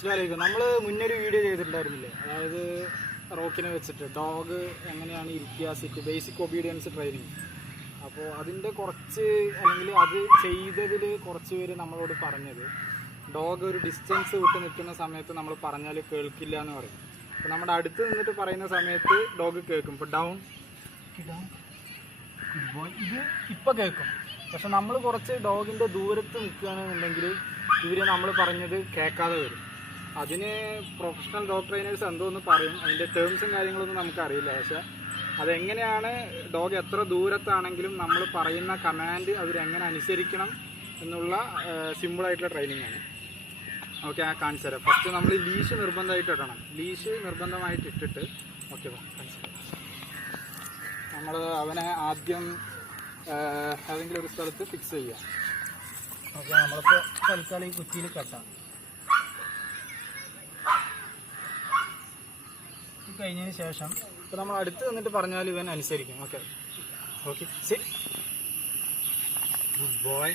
ശ്രദ്ധിക്കും നമ്മൾ മുന്നൊരു വീഡിയോ ചെയ്തിട്ടുണ്ടായിരുന്നില്ലേ? അതായത് റോക്കിനെ വെച്ചിട്ട് ഡോഗ് എങ്ങനെയാണ് ഇരിക്കുക സിറ്റ് ബേസിക് ഒബീഡിയൻസ് ട്രെയിനിങ് അപ്പോൾ അതിന്റെ കുറച്ച് അല്ലെങ്കിൽ അത് ചെയ്തതിൽ കുറച്ച് പേര് നമ്മളോട് പറഞ്ഞത് ഡോഗ് ഒരു ഡിസ്റ്റൻസ് വിട്ട് നിൽക്കുന്ന സമയത്ത് നമ്മൾ പറഞ്ഞാൽ കേൾക്കില്ല എന്ന് പറയും. അപ്പോൾ നമ്മുടെ അടുത്ത് നിന്നിട്ട് പറയുന്ന സമയത്ത് ഡോഗ് കേൾക്കും. ഇപ്പോൾ ഡൗൺ ഇത് ഇപ്പം കേൾക്കും. പക്ഷെ നമ്മൾ കുറച്ച് ഡോഗിന്റെ ദൂരത്ത് നിൽക്കുകയാണെന്നുണ്ടെങ്കിൽ ഇവർ നമ്മൾ പറഞ്ഞത് കേൾക്കാതെ വരും. അതിന് പ്രൊഫഷണൽ ഡോഗ് ട്രെയിനേഴ്സ് എന്തോന്ന് പറയും? അതിന്റെ ടേംസും കാര്യങ്ങളൊന്നും നമുക്കറിയില്ല. പക്ഷെ അതെങ്ങനെയാണ് ഡോഗ് എത്ര ദൂരത്താണെങ്കിലും നമ്മൾ പറയുന്ന കമാൻഡ് അവരെങ്ങനെ അനുസരിക്കണം എന്നുള്ള സിമ്പിളായിട്ടുള്ള ട്രെയിനിങ് ആണ്. ഓക്കെ ആ കാണിച്ചു തരാം. ഫസ്റ്റ് നമ്മൾ ലീഷ് നിർബന്ധമായിട്ട് ഇടണം. ലീഷ് നിർബന്ധമായിട്ട് ഇട്ടിട്ട് ഓക്കെ നമ്മൾ അവനെ ആദ്യം ഏതെങ്കിലും ഒരു സ്ഥലത്ത് ഫിക്സ് ചെയ്യാം. ഓക്കെ നമ്മളിപ്പോൾ തൽക്കാലം ഈ കുറ്റിയിൽ കെട്ടാം. കഴിഞ്ഞതിന് ശേഷം ഇപ്പോൾ നമ്മൾ അടുത്ത് നിന്നിട്ട് പറഞ്ഞാൽ ഇവൻ അനുസരിക്കും. Okay. Okay. Sit good boy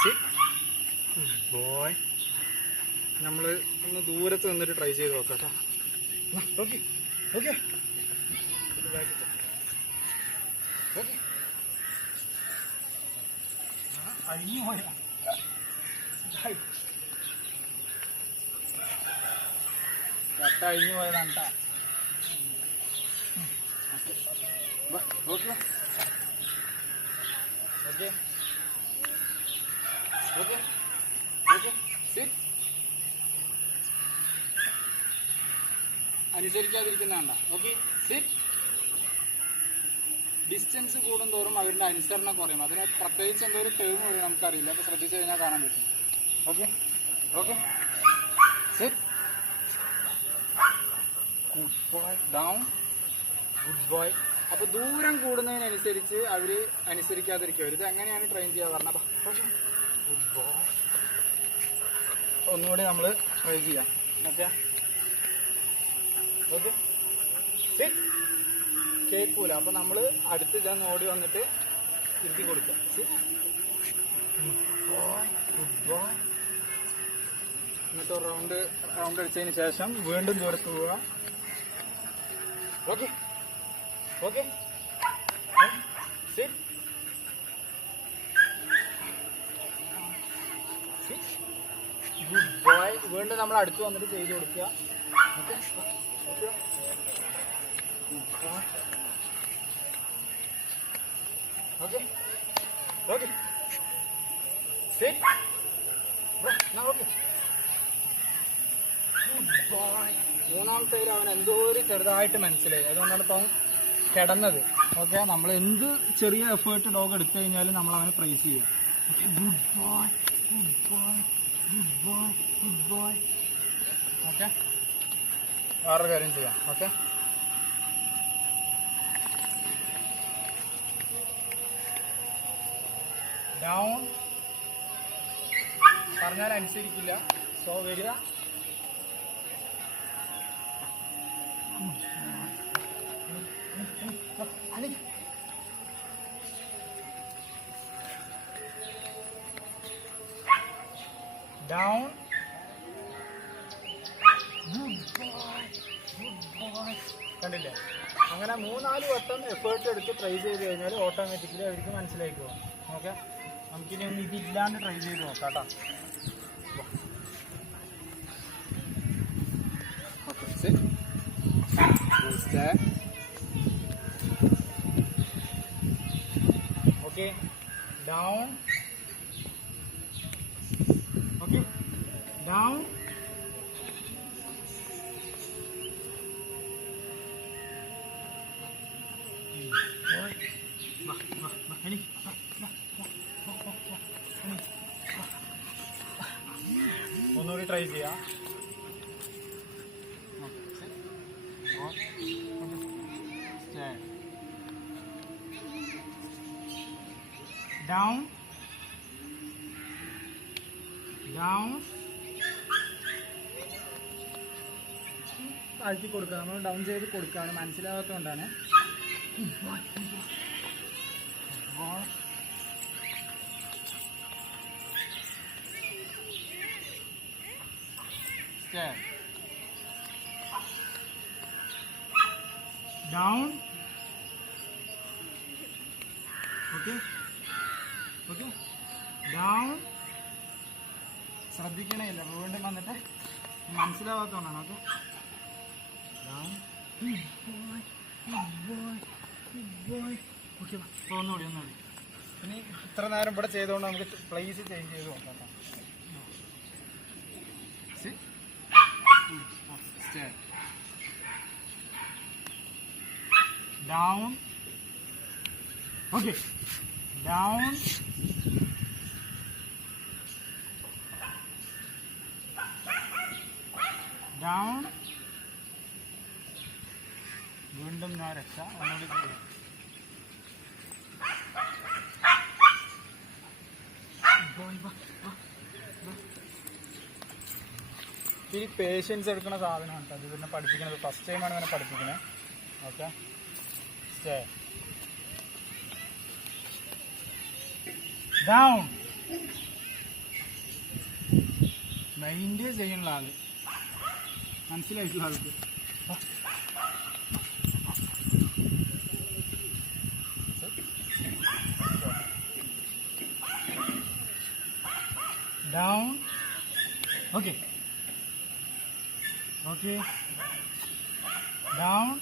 sit good boy നമ്മൾ ഒന്ന് ദൂരത്ത് നിന്നിട്ട് ട്രൈ ചെയ്ത് നോക്കാം കേട്ടോ ഓക്കെ. ഓക്കെ. അഴിഞ്ഞു പോയാ കട്ട അഴിഞ്ഞു പോയതാണ് അനുസരിക്കാതിരിക്കുന്നതാണ്ട. ഓക്കെ സിറ്റ് ഡിസ്റ്റൻസ് കൂടുന്തോറും അവരുടെ അനുസരണം കുറയും. അതിന് പ്രത്യേകിച്ച് എന്തോ ഒരു ടേം വഴി നമുക്കറിയില്ല. അപ്പോൾ ശ്രദ്ധിച്ചു കഴിഞ്ഞാൽ കാണാൻ പറ്റും. Okay okay good boy down good boy അപ്പൊ ദൂരം കൂടുന്നതിനനുസരിച്ച് അവർ അനുസരിക്കാതിരിക്കും ഇത് അങ്ങനെയാണ് ട്രെയിൻ ചെയ്യുക പറഞ്ഞത്? ഗുഡ് ബോയ് ഒന്നുകൂടി നമ്മൾ ട്രൈ ചെയ്യാം. ഓക്കെ ഓക്കെ കേൾക്കൂല അപ്പൊ നമ്മൾ അടുത്ത് ഞാൻ ഓടി വന്നിട്ട് ഇരുത്തി കൊടുക്കാം. എന്നിട്ട് റൗണ്ട് റൗണ്ട് അടിച്ചതിന് ശേഷം വീണ്ടും ദൂരത്ത് പോവുക. ഓക്കെ ഓക്കെ ഗുഡ് ബോയ് വീണ്ടും നമ്മൾ അടുത്ത് വന്നിട്ട് ചെയ്ത് കൊടുക്കുക. Okay okay okay Okay. Sit. Now okay. Good boy. മൂന്നാമത്തെ അവൻ എന്തോ ഒരു ചെറുതായിട്ട് മനസ്സിലായി. അതുകൊണ്ടാണ് ഇപ്പം കിടന്നത്. ഓക്കെ നമ്മൾ എന്ത് ചെറിയ എഫേർട്ട് ഡോഗ് എടുത്തു കഴിഞ്ഞാലും നമ്മൾ അവനെ പ്രൈസ് ചെയ്യും good boy good boy good boy good boy okay വേറൊരു കാര്യം ചെയ്യാം. ഓക്കെ ഡൗൺ പറഞ്ഞാൽ അനുസരിക്കില്ല. സോ വരിക. ഡൗൺ കണ്ടില്ലേ? അങ്ങനെ മൂന്നാൽ വട്ടം എഫേർട്ട് എടുത്ത് ട്രൈ ചെയ്ത് കഴിഞ്ഞാൽ ഓട്ടോമാറ്റിക്കലി അവർക്ക് മനസ്സിലായിക്കോ ഓക്കെ നമുക്കിനി ഒന്ന് ഇതില്ലാണ്ട് ട്രൈ ചെയ്ത് നോക്കാം കേട്ടോ. Okay. Down. Okay. Down. Down down. താഴ്ത്തി കൊടുക്കുക നമ്മൾ ഡൗൺ ചെയ്ത് കൊടുക്കുകയാണ്. മനസ്സിലാകാത്തതുകൊണ്ടാണ് stay down okay okay down ശ്രദ്ധിക്കണേ ഇല്ല വീണ്ടും വന്നിട്ട് മനസ്സിലാവാത്തതുകൊണ്ടാണ്. ഓക്കെ ഡൗൺ ഓക്കെ ഒന്നുകൂടി ഒന്നുകൂടി. ഇനി ഇത്ര നേരം ഇവിടെ ചെയ്തുകൊണ്ട് നമുക്ക് പ്ലേസ് ചേഞ്ച് ചെയ്ത് നോക്കാം ഡൗൺ Sit. Down. Down. വീണ്ടും ഞാൻ രക്ഷ. ഒന്നുകൂടി ഈ പേഷ്യൻസ് എടുക്കുന്ന സാധനമാണ് കേട്ടോ. ഇത് പിന്നെ പഠിപ്പിക്കുന്നത് ഫസ്റ്റ് ടൈമാണ് ഇവനെ പഠിപ്പിക്കുന്നത് ഓക്കെ സ്റ്റേ ഡൗൺ മൈൻഡ് ചെയ്യുന്ന ആൾ മനസ്സിലായിട്ടുള്ള ആൾക്ക് ഡൗൺ ഓക്കെ Okay. Down.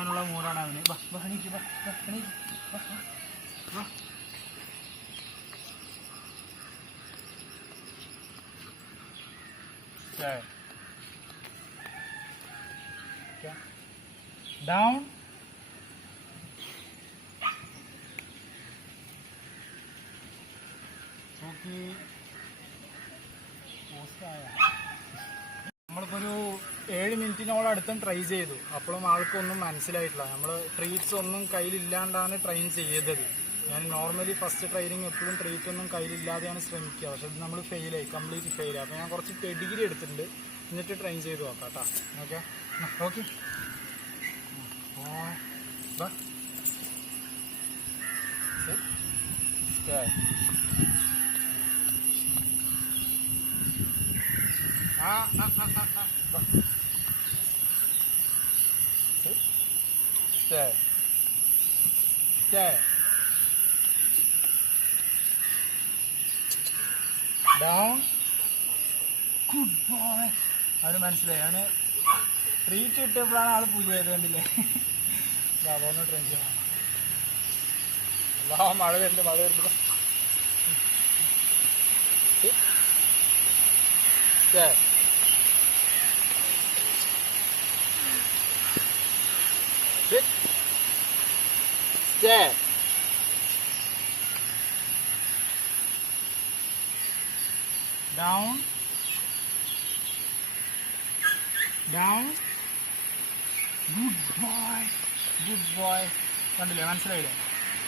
കളിക്കാനുള്ള മൂടാണ് അവന് ബാ ബാ എണീക്ക് ബാ ബാ എണീക്ക് ബാ ബാ ബാ Okay. Okay. down നോക്കി നമ്മളിപ്പോൾ ഒരു ഏഴ് മിനിറ്റിനോളം അടുത്തും ട്രൈ ചെയ്തു. അപ്പോഴും ആൾക്കൊന്നും മനസ്സിലായിട്ടില്ല. നമ്മൾ ട്രീറ്റ്സ് ഒന്നും കയ്യിലില്ലാണ്ടാണ് ട്രെയിൻ ചെയ്തത്. ഞാൻ നോർമലി ഫസ്റ്റ് ട്രെയിനിങ് എപ്പോഴും ട്രീറ്റ് ഒന്നും കയ്യിലില്ലാതെയാണ് ശ്രമിക്കുക. പക്ഷെ ഇത് നമ്മൾ ഫെയിലായി കംപ്ലീറ്റ് ഫെയിലായി അപ്പോൾ ഞാൻ കുറച്ച് പെഡിഗ്രി എടുത്തിട്ടുണ്ട്. എന്നിട്ട് ട്രെയിൻ ചെയ്ത് നോക്കാം കേട്ടോ okay? Okay? Boy. Look. Sit. Stay. Stay. Down. Good boy. അവന് മനസ്സിലായി അവന് ട്രീറ്റ് കിട്ടിയപ്പോഴാണ് ആൾ പൂജ ആയത് കണ്ടില്ലേ ട്രെയിൻ ചെയ്യാം അല്ലാ മഴ വരുന്നുണ്ട് മഴ Sit. Stay. Down. Down. Good boy good boy കണ്ടില്ലേ? മനസ്സിലായില്ലേ?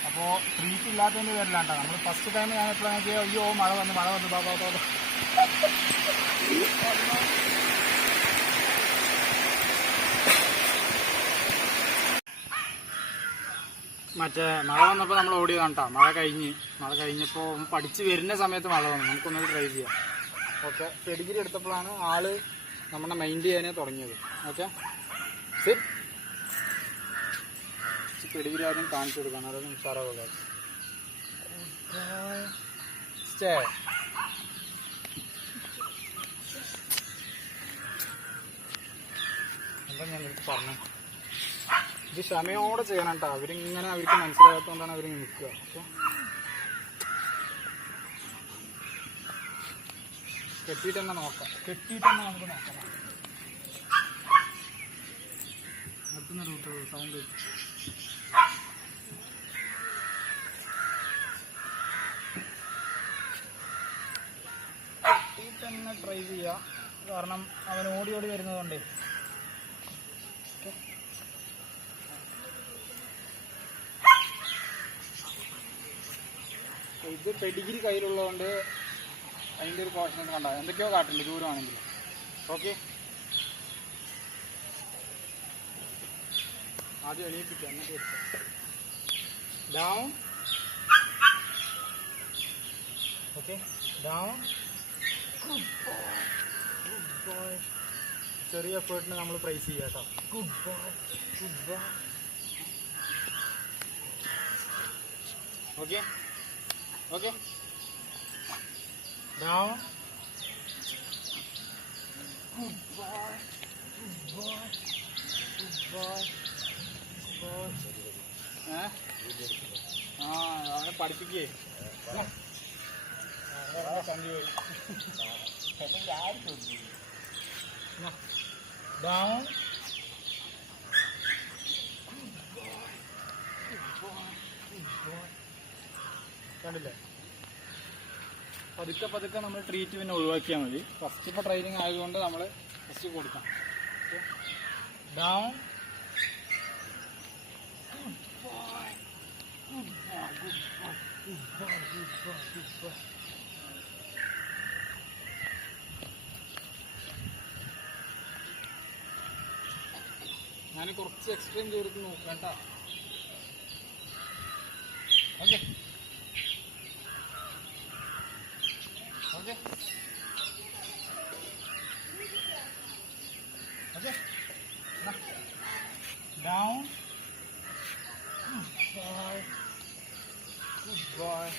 അപ്പോൾ ട്രീറ്റ് ഇല്ലാത്തതിന്റെ പേരിലാണ്ടോ നമ്മൾ ഫസ്റ്റ് ടൈം ഞാൻ എപ്പോഴാണ് അയ്യോ മഴ വന്നു മഴ വന്നു ബാബാ ബാബാ മറ്റേ മഴ വന്നപ്പോൾ നമ്മൾ ഓടിയതാണ് കേട്ടോ മഴ കഴിഞ്ഞ്. മഴ കഴിഞ്ഞപ്പോൾ പഠിച്ച് വരുന്ന സമയത്ത് മഴ വന്നു. നമുക്കൊന്ന് ട്രൈ ചെയ്യാം. ഓക്കെ. പെഡിഗിരി എടുത്തപ്പോഴാണ് ആൾ നമ്മുടെ മൈൻഡ് ചെയ്യാനേ തുടങ്ങിയത്. ഓക്കെ. പെഡിഗ്രി ആദ്യം കാണിച്ചു കൊടുക്കണം. അതൊന്നും ഉഷാറാവുക സ്റ്റേ എന്താ ഞാൻ പറഞ്ഞു? ഇത് ക്ഷമയോടെ ചെയ്യണം കേട്ടോ അവരിങ്ങനെ അവർക്ക് മനസ്സിലാകാത്തതുകൊണ്ടാണ് അവർ നിൽക്കുക. അപ്പൊ കെട്ടിയിട്ട് തന്നെ നോക്കാം. കെട്ടിയിട്ട് തന്നെ നമുക്ക് നോക്കാം. റൂട്ട് സൗണ്ട് കെട്ടിയിട്ട് തന്നെ ട്രൈ ചെയ്യുക കാരണം അവൻ ഓടി ഓടി വരുന്നതുകൊണ്ടേ ഇത് പെഡിഗിരി കയ്യിലുള്ളതുകൊണ്ട് അതിന്റെ ഒരു കോഷൻ കണ്ട എന്തൊക്കെയോ കാട്ടില്ല ദൂരമാണെങ്കിൽ ഓക്കെ. ആദ്യം എണീപ്പിക്കുക എന്നിട്ട് ഡൗൺ ഓക്കെ. ഡൗൺ ചെറിയ എഫേർട്ടിന് നമ്മൾ പ്രൈസ് ചെയ്യുക കേട്ടോ. Good boy good boy okay. Okay down good boy good boy good boy ഏ ആ അവനെ പഠിപ്പിക്കേ. ഡൗൺ കണ്ടില്ലേ? പതുക്കെ പതുക്കെ നമ്മൾ ട്രീറ്റ് പിന്നെ ഒഴിവാക്കിയാൽ മതി. ഫസ്റ്റ് ഇപ്പോൾ ട്രെയിനിങ് ആയതുകൊണ്ട് നമ്മൾ ഫസ്റ്റ് കൊടുക്കാം ഡൗൺ ഞാൻ കുറച്ച് എക്സ്ട്രീം ചെയ്തിട്ട് നോക്കാം കേട്ടോ okay okay okay down boy good boy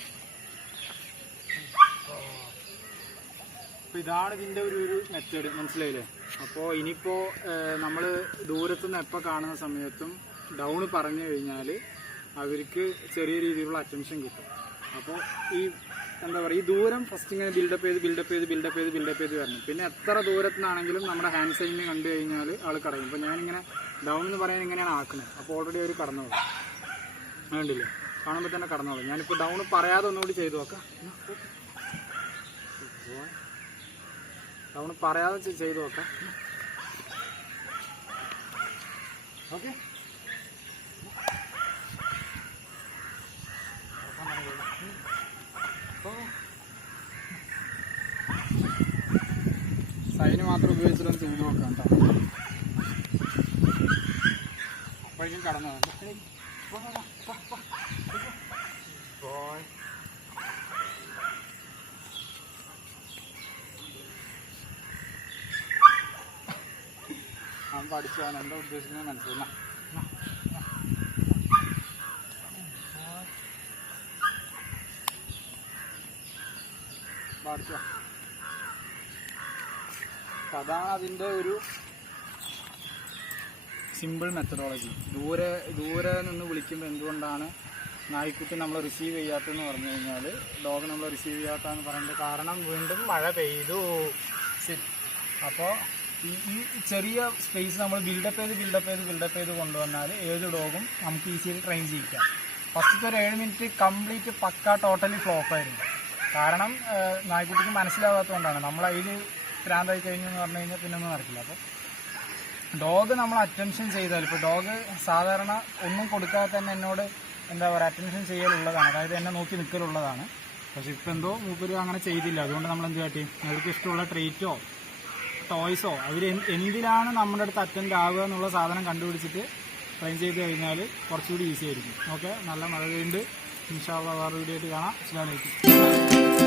അപ്പോൾ ഇതാണ് ഇതിന്റെ ഒരു ഒരു മെത്തേഡ് മനസ്സിലായില്ലേ? അപ്പോൾ ഇനിയിപ്പോൾ നമ്മൾ ദൂരത്തുനിന്ന് എപ്പോൾ കാണുന്ന സമയത്തും ഡൗൺ പറഞ്ഞു കഴിഞ്ഞാൽ അവർക്ക് ചെറിയ രീതിയിലുള്ള അറ്റൻഷൻ കിട്ടും. അപ്പോൾ ഈ എന്താ പറയുക ഈ ദൂരം ഫസ്റ്റ് ഇങ്ങനെ ബിൽഡപ്പ് ചെയ്ത് ബിൽഡപ്പ് ചെയ്ത് ബിൽഡപ്പ് ചെയ്ത് ബിൽഡപ്പ് ചെയ്ത് വരണം. പിന്നെ എത്ര ദൂരത്തുനിന്നാണെങ്കിലും നമ്മുടെ ഹാൻഡ് സൈനിങ് കണ്ടു കഴിഞ്ഞാൽ ആൾ കടയും അപ്പോൾ ഞാനിങ്ങനെ ഡൗൺ എന്ന് പറയാൻ ഇങ്ങനെയാണ് ആക്കുന്നത്. അപ്പോൾ ഓൾറെഡി അവർ കടന്നു പോകും വേണ്ടില്ലേ കാണുമ്പോൾ തന്നെ കടന്നോളൂ. ഞാനിപ്പോൾ ഡൗൺ പറയാതെ ഒന്നുകൂടി ചെയ്തു നോക്കാം. ഡൗൺ പറയാതെ ചെയ്തു നോക്കാം. ഓക്കെ. സൈന് മാത്രം ഉപയോഗിച്ചിട്ടൊന്ന് ചെയ്തു നോക്കാം കേട്ടോ. അപ്പോഴേക്കും കടന്നു ബോയ് അവൻ പഠിച്ചു അവൻ എന്താ ഉദ്ദേശിക്കുന്നത് മനസ്സിലാ അതാണ് അതിന്റെ ഒരു സിമ്പിൾ മെത്തഡോളജി ദൂരെ ദൂരെ നിന്ന് വിളിക്കുമ്പോൾ എന്തുകൊണ്ടാണ് നായ്ക്കുട്ടി നമ്മൾ റിസീവ് ചെയ്യാത്തതെന്ന് പറഞ്ഞു കഴിഞ്ഞാൽ ഡോഗ് നമ്മൾ റിസീവ് ചെയ്യാത്തതെന്ന് പറയുന്നത് കാരണം വീണ്ടും മഴ പെയ്തു. അപ്പോൾ ഈ ചെറിയ സ്പേസ് നമ്മൾ ബിൽഡപ്പ് ചെയ്ത് ബിൽഡപ്പ് ചെയ്ത് ബിൽഡപ്പ് ചെയ്ത് കൊണ്ടുവന്നാൽ ഏത് ഡോഗും നമുക്ക് ഈസിയായി ട്രെയിൻ ചെയ്യിക്കാം ഫസ്റ്റത്തെ ഒരു ഏഴ് മിനിറ്റ് കംപ്ലീറ്റ് പക്ക ടോട്ടലി ഫ്ലോപ്പ് ആയിരുന്നു. കാരണം നായ്ക്കുട്ടിക്ക് മനസ്സിലാവാത്തതുകൊണ്ടാണ്. നമ്മൾ അതിൽ ഭ്രാന്തായി കഴിഞ്ഞു എന്ന് പറഞ്ഞു കഴിഞ്ഞാൽ പിന്നെ ഒന്നും നടക്കില്ല. അപ്പോൾ ഡോഗ് നമ്മൾ അറ്റൻഷൻ ചെയ്താൽ ഇപ്പോൾ ഡോഗ് സാധാരണ ഒന്നും കൊടുക്കാതെ തന്നെ എന്നോട് എന്താ പറയുക അറ്റൻഷൻ ചെയ്യലുള്ളതാണ്. അതായത് എന്നെ നോക്കി നിൽക്കലുള്ളതാണ് പക്ഷെ ഇപ്പം എന്തോ മൂപ്പര് അങ്ങനെ ചെയ്തില്ല. അതുകൊണ്ട് നമ്മൾ എന്ത് കാട്ടി? അവർക്ക് ഇഷ്ടമുള്ള ട്രീറ്റോ ടോയ്സോ അവർ എന്തിലാണ് നമ്മുടെ അടുത്ത് അറ്റൻഡ് ആവുക എന്നുള്ള സാധനം കണ്ടുപിടിച്ചിട്ട് ട്രെയിൻ ചെയ്ത് കഴിഞ്ഞാൽ കുറച്ചുകൂടി ഈസി ആയിരിക്കും. ഓക്കെ നല്ല മഴ പെയ്യുണ്ട് ഇൻഷാള്ള വേറെ വീഡിയോ ആയിട്ട് കാണാം. അലൈക്കും.